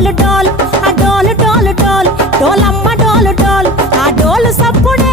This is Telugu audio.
డోలు డోల్ ఆ డోలు డోలు డోల్ డోలమ్మ డోలు డోల్ ఆ డోలు సప్పుడే